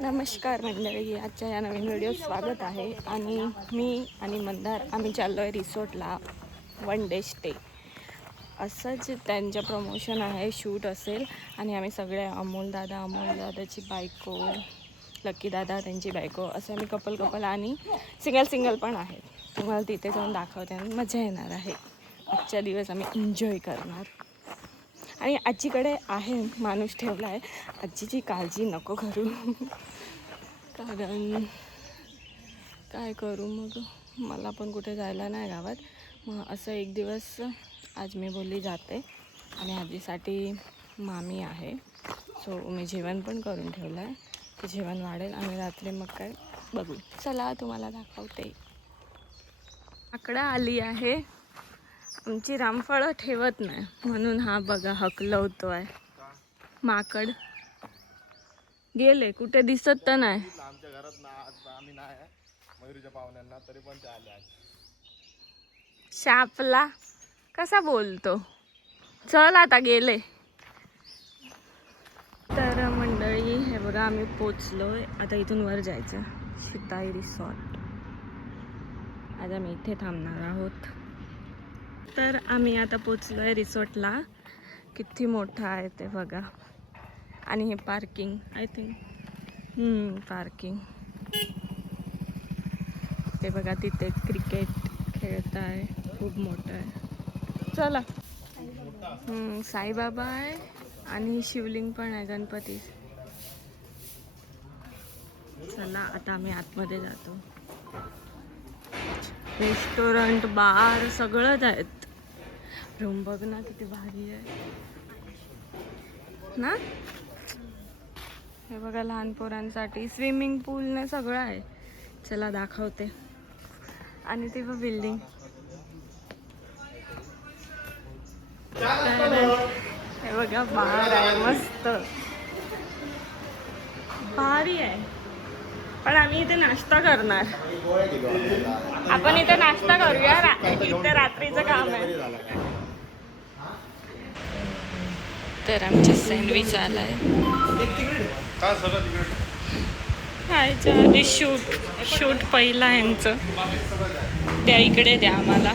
नमस्कार मंडळी, आजच्या या नवीन व्हिडिओ स्वागत आहे. आणि मी आणि मंदार आम्ही चाललो आहे रिसॉर्टला 1 डे स्टे. असंच त्यांच्या प्रमोशन आहे, शूट असेल आणि आम्ही सगळे अमोल दादाची बायको, लकी दादा त्यांची बायको, असे आम्ही कपल आणि सिंगल पण आहेत. तुम्हाला तिथे जाऊन दाखवते आणि मजा येणार आहे. आजच्या दिवस आम्ही एन्जॉय करणार. आणि आजीकडे आहे माणूस ठेवला आहे, आजीची काळजी नको करू कारण काय करू मग, मला पण कुठे जायला नाही गावात. मग असं एक दिवस आज मी बोलली जाते आणि आजीसाठी मामी आहे, सो मी जेवण पण करून ठेवलं आहे. ते जेवण वाढेल आणि रात्री मग काय बघू. चला तुम्हाला दाखवते. आकडा आली आहे, आमची रामफळं ठेवत नाही म्हणून हा बघा हकलवतो आहे. माकड गेले कुठे दिसत तर नाही. आमच्या घरात आम्ही नाही मयुरीच्या पाहुण्यांना तरी पण ते आले आज. शापला कसा बोलतो. चल आता गेले. तर मंडळी हे बघा आम्ही पोचलोय. आता इथून वर जायचं शिताई रिसॉर्ट. आज आम्ही इथे थांबणार आहोत. तर आम्ही आता पोचलोय रिसॉर्टला. किती मोठा आहे ते बघा. आणि हे पार्किंग आय थिंक पार्किंग ते बघा. तिथे क्रिकेट खेळत आहे, खूप मोठं आहे. चला. साईबाबा आहे आणि शिवलिंग पण आहे, गणपती. चला आता आम्ही आतमध्ये जातो. रेस्टॉरंट, बार सगळंच आहेत. रूम बघ ना किती भारी आहे ना. हे बघा लहान पोरांसाठी स्विमिंग पूल ने सगळं आहे. चला दाखवते. आणि ती बिल्डिंग हे बघा, बार आहे मस्त भारी आहे. पण आम्ही इथे नाश्ता करणार. आपण इथे नाश्ता करूया, इथे रात्रीचं काम आहे. तर आमचे सँडविच आलाय. खायच्या आधी शूट पहिला यांचं त्या इकडे द्या आम्हाला.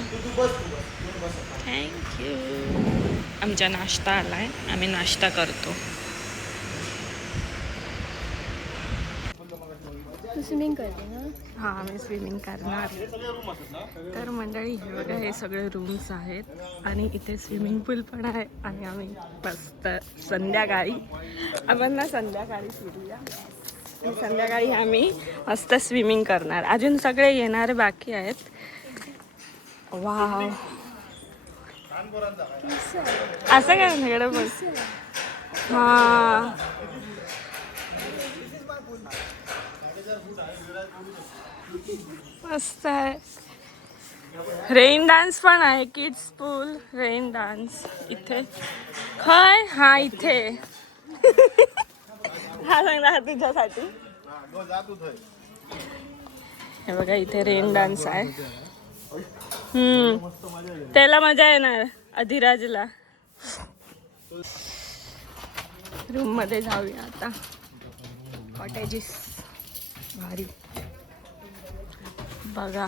थँक्यू. आमचा नाश्ता आलाय, आम्ही नाश्ता करतो. स्विमिंग करते ना. हां, आम्ही स्विमिंग करणार. तर मंडळी हे बघा, हे सगळे रूम्स आहेत आणि इथे स्विमिंग पूल पण आहे. आणि आम्ही मस्त संध्याकाळी संध्याकाळी फिरूया. आणि संध्याकाळी आम्ही मस्त स्विमिंग करणार. अजून सगळे येणारे बाकी आहेत. वाव, असं काय सगळं बस. हां, मस्त आहे. रेन डान्स पण आहे, किड्स पूल रेन डान्स इथे. खय हा इथे हा सांगणार तुझ्यासाठी. हे बघा इथे रेन डान्स आहे. त्याला मजा येणार अधिराजला. रूम मध्ये जाऊया आता. कॉटेजेस भारी बघा,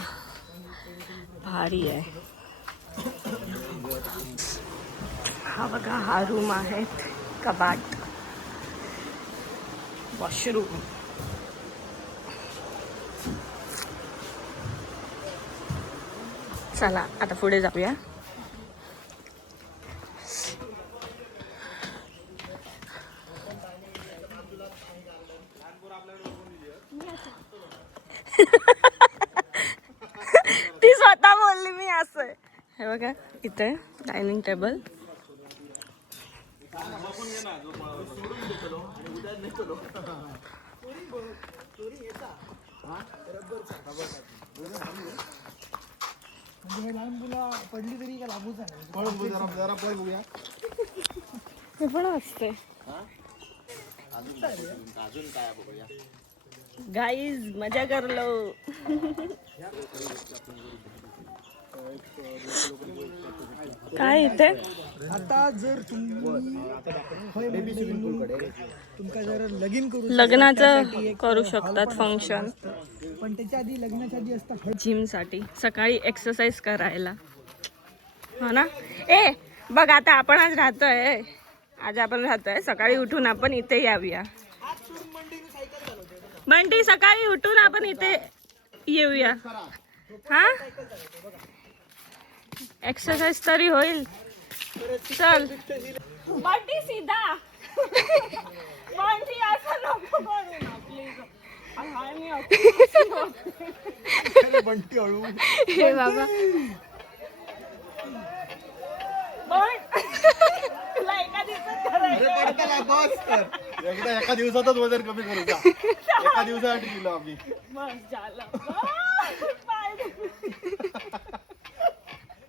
भारी आहे. हा बघा, हा रूम आहे. कबाट, वॉशरूम. चला आता पुढे जाऊया. ती स्वतः बोलली मी असं. हे बघा इथे डायनिंग टेबल. पडली तरी का लागूच आहे. हे पण असते. अजून काय बघूया. गाईज मजा कर लो. काय इथे आता जर तुमका जर लगीन करू लग्नाचं करू शकतात फंक्शन, पण त्याच्या आधी लग्नाच्या आधी असतं जिम साठी सकाळी एक्सरसाइज करायला, हो ना. ए बघ आता आपण आज राहतोय सकाळी उठून आपण इथे यावूया. बंटी सकाळी उठून आपण इथे येऊया. हा एक्सरसाइज तरी होईल. चल बंटी सीधा. बंटी असं नको करू ना प्लीज. बंटी हळू. हे बाबा तुला एका दिवसात एका दिवसातच वजन कमी करू का? एका दिवसासाठी दिलं आम्ही.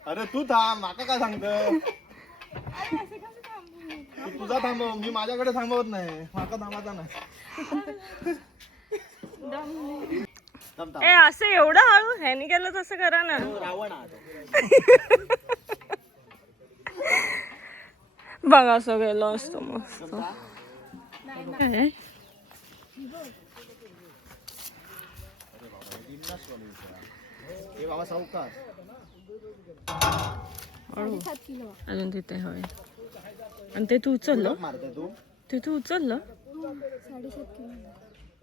अरे तू थांब, माका काय सांगत? तू तुझा थांबव, मी माझ्याकडे थांबवत नाही. माका थांबायचा नाही. ए असं एवढं हळू ह्यानी केलं तसं करा ना. बघा असं गेलो असतो मस्त. बाबा सावकाश. अजून तिथे होय. आणि ते तू उचललं, मारते तू ते तू उचललं. 7.5 किलो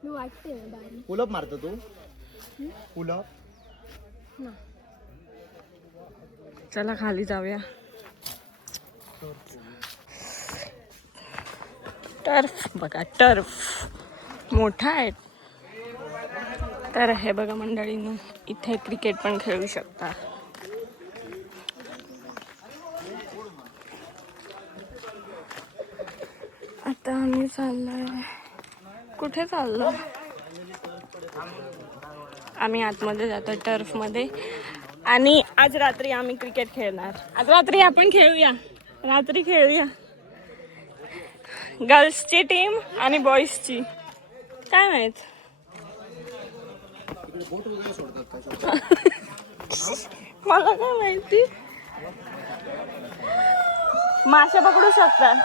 मी वाटते बारी पुलअप मारतो तू. पुलअप ना. चला खाली जाऊया. टर्फ बघा, टर्फ मोठा आहे. तर हे बघा मंडळींनो, इथे क्रिकेट पण खेळू शकता. आता आम्ही चाललोय, कुठे चाललो? आम्ही आतमध्ये जातो टर्फमध्ये. आणि आज रात्री आम्ही क्रिकेट खेळणार. आज रात्री आपण खेळूया, रात्री खेळूया. गर्ल्सची टीम आणि बॉईजची, काय माहित. मला काय माहिती. मासे पकडू शकतात,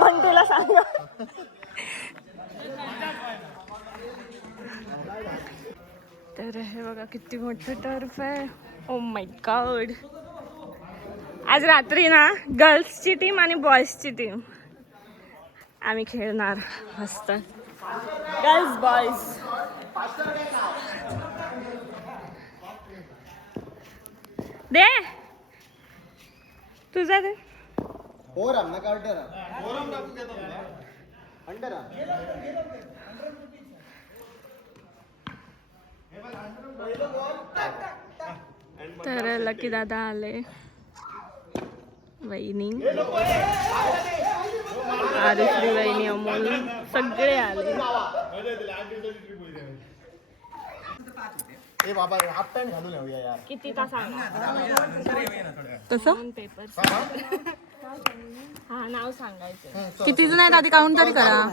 बंटीला सांगा. तर हे बघा किती मोठं टर्फ आहे. Oh my God. आज रात्री ना गर्ल्सची टीम आणि बॉईजची टीम आम्ही खेळणार मस्त. Girls boys. दे तुझा दे. फोरम ना काउंटर. फोरम टाकून घेतो ना. अंडर. तर लकी दादा आले, वहिनी आरुश्री, वहिनी अमोल सगळे आले. ए बाबा हाफ पॅन्ट घालून येऊया यार. किती तास कसं पेपर. हा नाव सांगायचं. किती जण आहेत आधी काउंट तरी करा.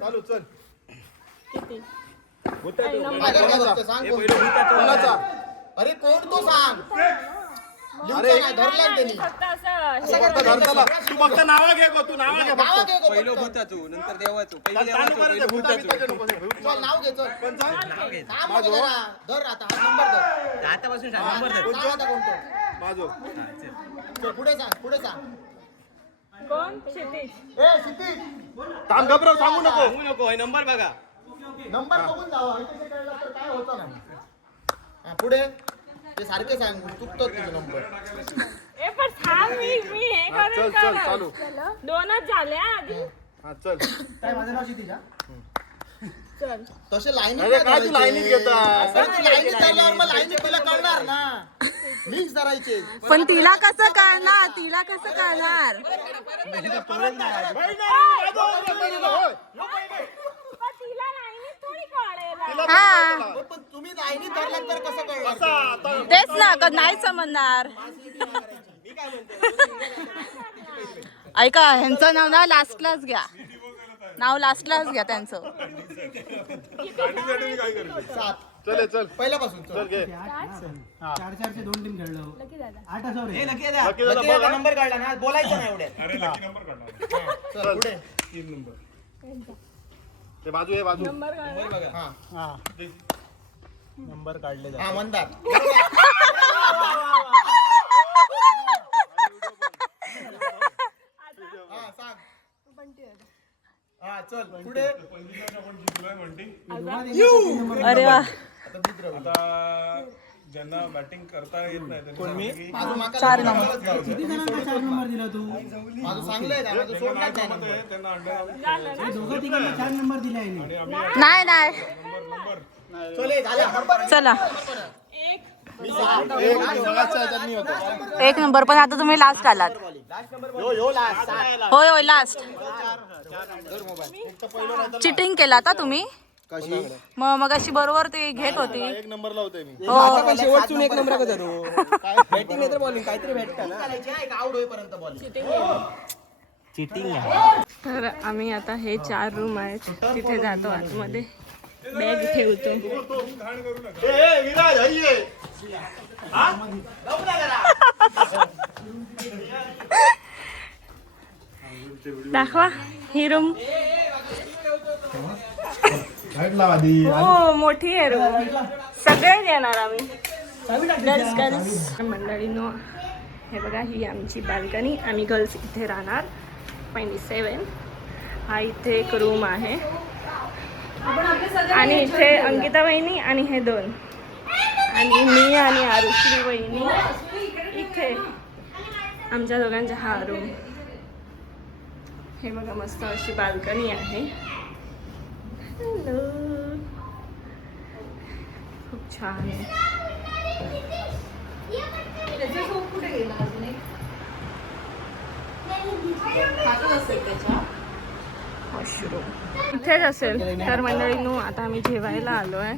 चालू चल. किती? सांग कोणाचा. अरे कोण तो सांग. अरे धरला त्यांनी. फक्त असं तू फक्त नाव घे गो. तू नाव घे. पहिलं भूताचो नंतर देवाचो. चल नाव घे. चल पण सांग. धर आता हा नंबर धर. आतापासून नंबर दे. सांग आता कोणतो. माझो. चल पुढे सांग. कोण? क्षितिज. ए क्षितिज थांब घबराव. सांगू नको. हे नंबर बघा. नंबर बघून जावा. इथे कळलं तर काय होतं ना. पुढे ते सारखे सांग. चुकतो तुझा नंबर. ए पण थांब, मी हे करेन. चल चालू. दोनच झाले आधी. हा चल. काय माझं नाव क्षितिजा. चल तसे लाईनीत काय तू लाईनीत घेता. लाईनीत चालल्यावर मग लाईनीत तुला कळणार ना. मिक्स करायचे. पण तिला कसं कळणार. तिला लाईनीत थोडी कळेल. पण तुम्ही लाईनीत धरलात तर कसं कळणार. तेच ना, नाही समजणार. ऐका, ह्यांचं नाव ना लास्टलाच घ्या. नाव लास्टलाच घ्या त्यांचं. 7 चल चल पहिल्यापासून चल घे 4-4चे 2 टीम खेळलो 8 असावर रे. नंबर काढला ना बोलायचं नाही एवढ्यात चल पुढे 3 नंबर ते बाजू आहे बाजू हा नंबर काढले हा मंदार हा सांग हा चल पुढे अरे वा आता ज्यांना बॅटिंग करता येत नाही त्यांनी माझं माका 4 नंबर किती जणांना 4 नंबर दिला तू माझं चांगलं आहे ना माझं सोडणार नाही number. त्यांना अंडर दोघं तिघांना 4 नंबर दिले आहे नाही चल हे झालं नंबर चला मी 6 1 नंबर पण आता तुम्ही लास्ट आलात यो लास्ट होय होय लास्ट चिटिंग केला आता तुम्ही कशी मग अशी बरोबर ते घेत होती 1 नंबरला होते मी हो शेवटचून 1 नंबर का धरू बॅटिंग नाही तर बॉलिंग काहीतरी भेटतं ना आउट होईपर्यंत बॉल तर आम्ही आता हे 4 रूम आहेत तिथे जातो आतमध्ये बॅग ठेवतो विराज हरिये दाखवा ही रूम हो मोठी आहे रूम सगळे येणार आम्ही मंडळींनो हे बघा ही आमची बाल्कनी आम्ही गर्ल्स इथे राहणार 27 हा इथे एक रूम आहे आणि इथे अंकिता वहिनी आणि हे 2 आणि मी आणि आरुश्री वहिनी इथे आमच्या दोघांचा हा रूम हे बघा मस्त अशी बाल्कनी आहे हॅलो खूप छान आहे मशरूम इथेच असेल तर मंडळींनो आता आम्ही जेवायला आलो आहे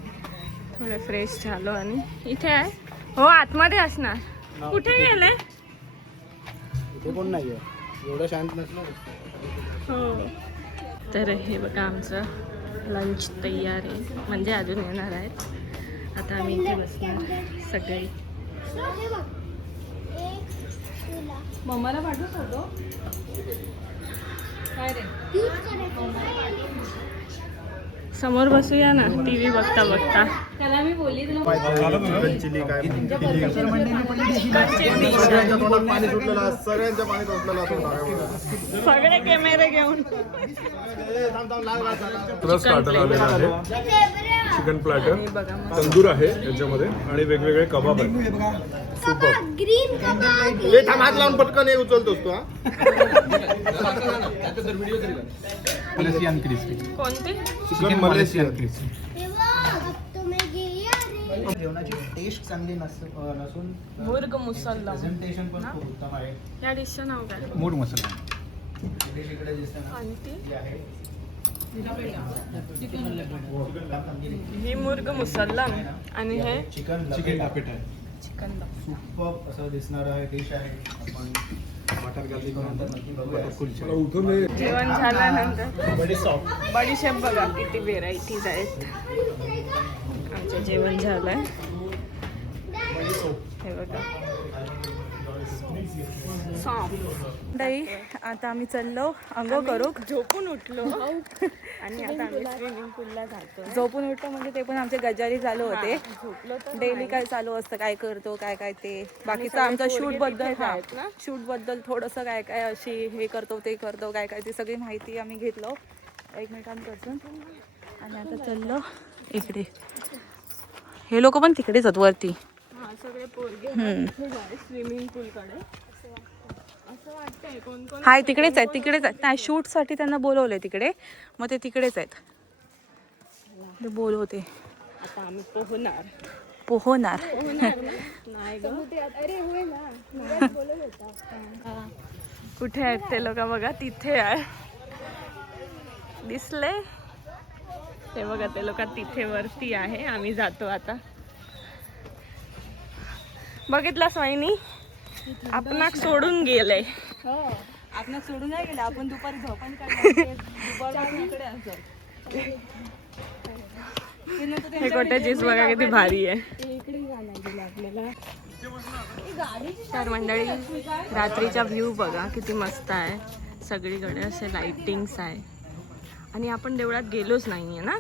थोडे फ्रेश झालो आणि इथे आहे हो आतमध्ये असणार कुठे गेले कोण नाही एवढं शांत नसलं हो तर हे बघा आमचं लंच तयार आहे म्हणजे अजून येणार आहेत आता आम्ही इथे बसणार सगळे मम्माला पाठवू फोटो काय रे समोर बसूया ना टीव्ही बघता बघता त्याला मी बोलली पाणी सुटलेलं सगळ्यांच्या पाणी सुटलेलं सगळे कॅमेरे घेऊन स्टार्टर आलेला आहे चिकन प्लॅटर तंदूर आहे याच्यामध्ये आणि वेगवेगळे कबाब आहेत सुपर हे थांब हात लावून पटकन हे उचलतोस तू हा मलेशियन क्रिस्पी कोणते चिकन मलेशियन क्रिस्पी जेवणाची टेस्ट चांगली नसून मुर्ग मुसल्ला प्रेझेंटेशन पण खूप उत्तम आहे या डिशचं नाव काय मूड मसाला डिश इकडे दिसते ना कोणती ती आहे ही मुर्ग मुसल्लम आणि हे चिकन टापेट आहे चिकन सुपर असं दिसणार आहे डिश आहे आपण बटर गार्लिक नक्की बघूया जेवण झाल्यानंतर बडीशेप बघा किती व्हेरायटीज आहेत आमचं जेवण झालंय हे बघा आता आम्ही चाललो अंघोळ करू झोपून उठलो आणि आता आम्ही स्विमिंग पूलला जातो झोपून उठतो म्हणजे ते पण आमचे गजारी चालू होते झोपलो तर डेली काय चालू असतं काय करतो काय ते बाकीचं आमचं शूट बद्दल थोडंसं काय अशी हे करतो ते करतो काय ती सगळी माहिती आम्ही घेतलो 1 मिनिटांपासून आणि आता चाललो इकडे हे लोक पण तिकडेच आहेत वरती हा सगळे पोरगे स्विमिंग पूल कडे असं वाटतंय कोण कोण हाय तिकडेच आहेत नाही शूटसाठी त्यांना बोलवलंय तिकडे मग ते तिकडेच आहेत ते बोलवते आता आम्ही पोहणार पोहणार नाही ग कुठे आहेत ते लोक बघा तिथे आहे दिसले ते बघा ते लोक तिथे वरती आहे आम्ही जातो आता बघितलास वहिनी आपणाक सोडून गेले आपण सोडून नाही गेले आपण दुपारी झोपान हे कोटेचीच बघा किती भारी आहे. तर मंडळी रात्रीचा व्ह्यू बघा किती मस्त आहे. सगळीकडे असे लाइटिंग्स आहे. आणि आपण देवळात गेलोच नाहीये ना.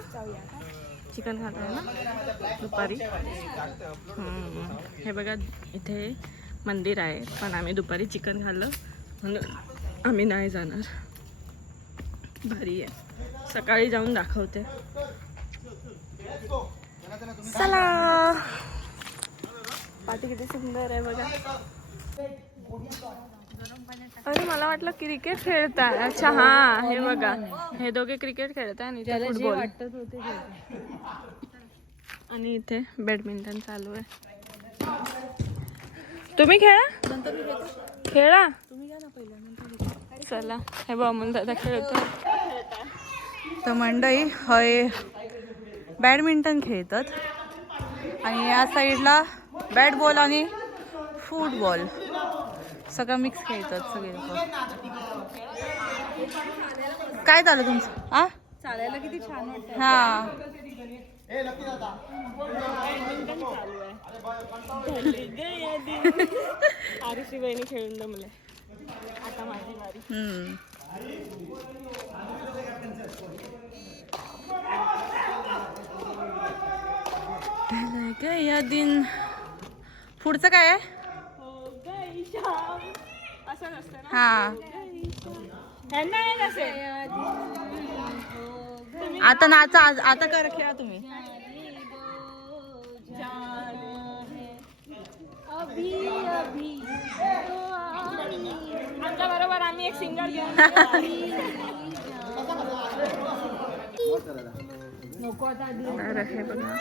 चिकन खात आहे ना दुपारी. हे बघा इथे मंदिर आहे पण आम्ही दुपारी चिकन खाल्लं म्हणून आम्ही नाही जाणार. भारी आहे. सकाळी जाऊन दाखवते. चला. पाठी किती सुंदर आहे बघा. अरे मला वाटलं क्रिकेट खेळताय. अच्छा हा हे बघा हे दोघे क्रिकेट खेळताय आणि इथे फुटबॉल आणि इथे बॅडमिंटन चालू आहे. तुम्ही खेळा खेळा. चला हे बघ अमोल दादा खेळतो. तर मंडळी हय बॅडमिंटन खेळतात आणि या साईडला बॅट बॉल आणि फुटबॉल सगळं मिक्स खेळतात सगळे लोक. काय झालं तुमचं आ चालायला किती छान वाटतं. हा आरुषी बहिणी खेळून दमले. आता माझी वारी. या दिन पुढचं काय आहे. असं नसतं ना. हा त्यांना आहे नसे. आता नाचा आता कर खेळा तुम्ही. आमच्या बरोबर आम्ही एक सिंगर घेऊन तर हे बघा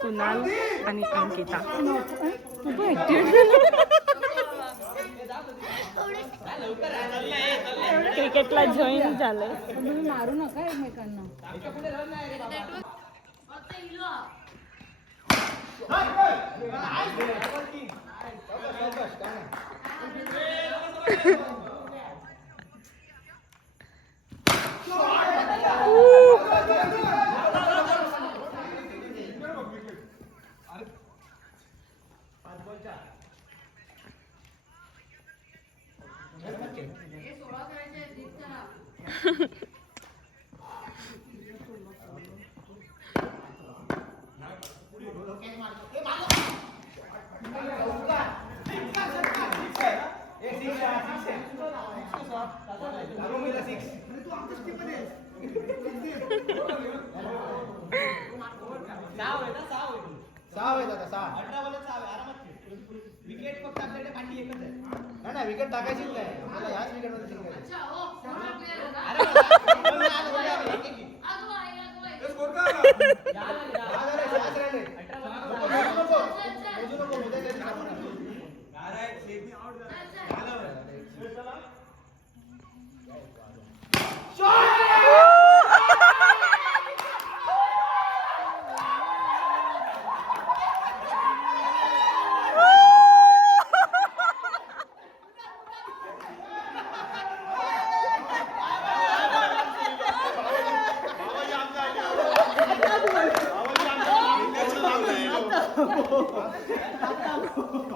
कुणाल आणि अंकिता क्रिकेटला जॉईन झालंय. तुम्ही मारू नका एकमेकांना. विकेट फक्त आपल्याकडे पाठी एकच आहे. नाही विकेट टाकायचीच नाही. आपल्याला ह्याच विकेटमध्ये जिंकायचं.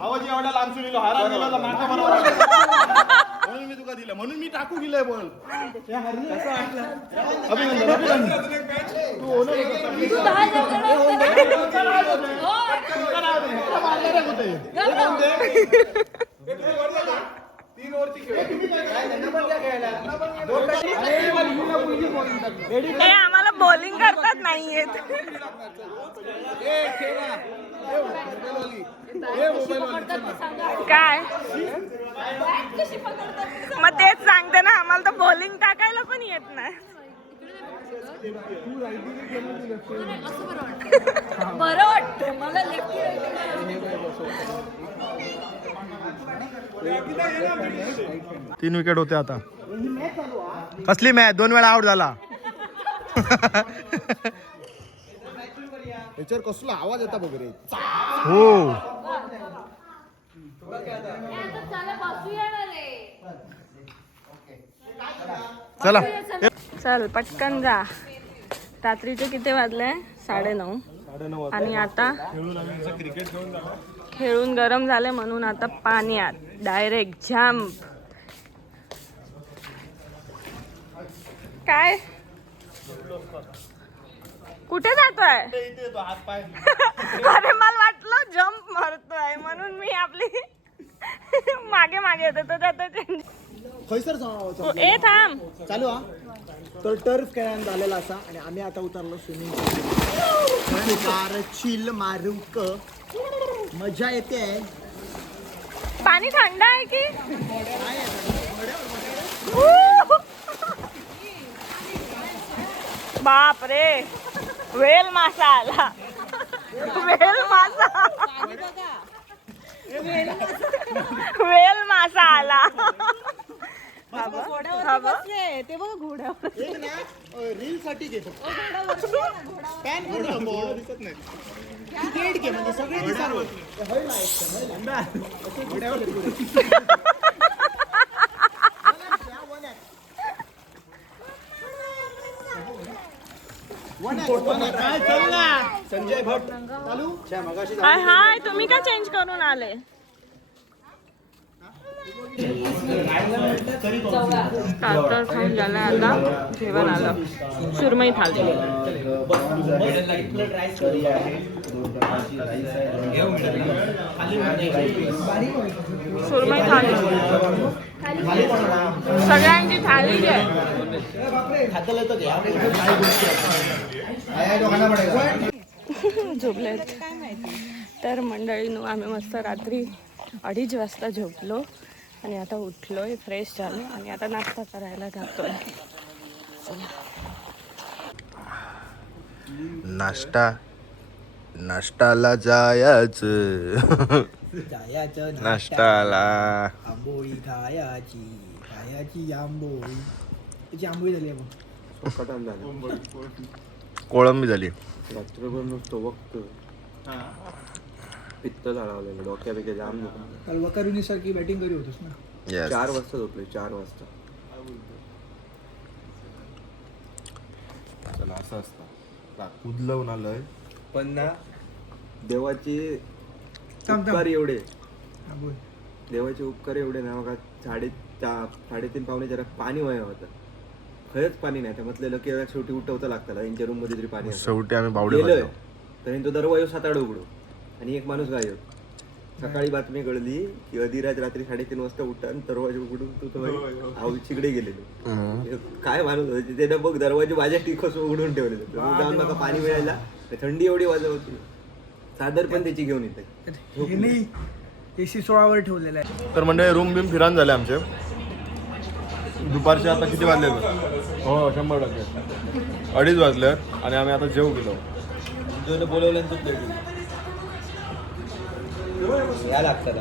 आवाज एवढा लांब सुनीलो हरा गेला तर नाका बरोबर म्हणून मी तुका दिलं म्हणून मी टाकू गेलंय बॉल. कसं वाटलं अभिनंदन अभिनंदन. तू ओनर तीन ओव्हरची हे आम्हाला बॉलिंग करतात नाही येत. काय मग तेच सांगते ना आम्हाला तर बॉलिंग टाकायला पण येत नाही. बरं वाटतं मला लेफ्टी तीन विकेट होते आता. कसली मॅच 2 वेळा आउट झाला. याच्यावर कसला आवाज येता बघ रे. हो चला चल पटकन जा. रात्रीचे किती वाजले? 9:30. आणि आता क्रिकेट खेळून झालं. खेळून गरम झाले म्हणून आता पाण्यात डायरेक्ट जम्प. काय कुठे जातोय? अरे मला वाटलं जम्प मारतोय म्हणून मी आपली मागे मागे येतो तो जातो. खैसर ए थांब. चालू हा तर टर्फ खेळायला झालेला असा आणि आम्ही आता उतरलो स्विमिंग चिल मारूक मजा येते. पाणी थंड आहे की? बाप रे, वेल मासा आला. वेल मासा, वेल मासा आला. ते बघ घोड्यावर रील साठी घेतो पॅन दिसत नाही तिकीट घे म्हणजे सगळे दिसावं. संजय भट चालू. हाय हाय, तुम्ही का चेंज करून आले? स्टार्टर खाऊन झालं, आता जेवण आलं. सुरमई थाली. सुरमई थाली सगळ्यांची थाली घे. झोपले तर मंडळीनं आम्ही मस्त रात्री 2:30 वाजता झोपलो आणि आता उठलोय, फ्रेश झालो आणि आता नाश्ता करायला जातोय. नाश्ताला जायचं. नाश्ताला आंबोळी खायची आंबोळी. त्याची आंबोळी झाली कोळंबी झाली. पित्त झाला डोक्यापैकी जाम काल वकारुनी सारखी बॅटिंग करी होतीस ना. 4 वाजता झोपले. 4 वाजता. चला असं असतं उदलवून आलोय पण ना देवाचे उपकार एवढे, देवाचे उपकार एवढे ना. बघा 3:30 पावणे जरा पाणी वया होतं. खरंच पाणी नाही. म्हटलेलं की शेवटी उठवतं लागतं यांच्या रूम मध्ये तरी पाणी. शेवटी आम्ही बावडे गेलोय तर तो दरवाजा 7-8 उघडू आणि एक माणूस गायब. सकाळी बातमी कळली की अधिराज रात्री 3:30 वाजता उठा आणि दरवाजा उघडून तू आवचीकडे गेलेलो. काय माणूस होते त्याने बघ दरवाजे माझ्या टिकस उघडून ठेवलेले. जाऊन नका पाणी मिळायला. थंडी एवढी वाजत होती. चादर पण त्याची घेऊन येते. AC 16 ठेवलेला आहे. तर म्हणजे रूम बिम फिरान झाले आमचे. दुपारचे आता किती वाजले? हो 100%. 2:30 वाजले आणि आम्ही आता जेव गेलो. बोलवल्यानंतर या लागतात.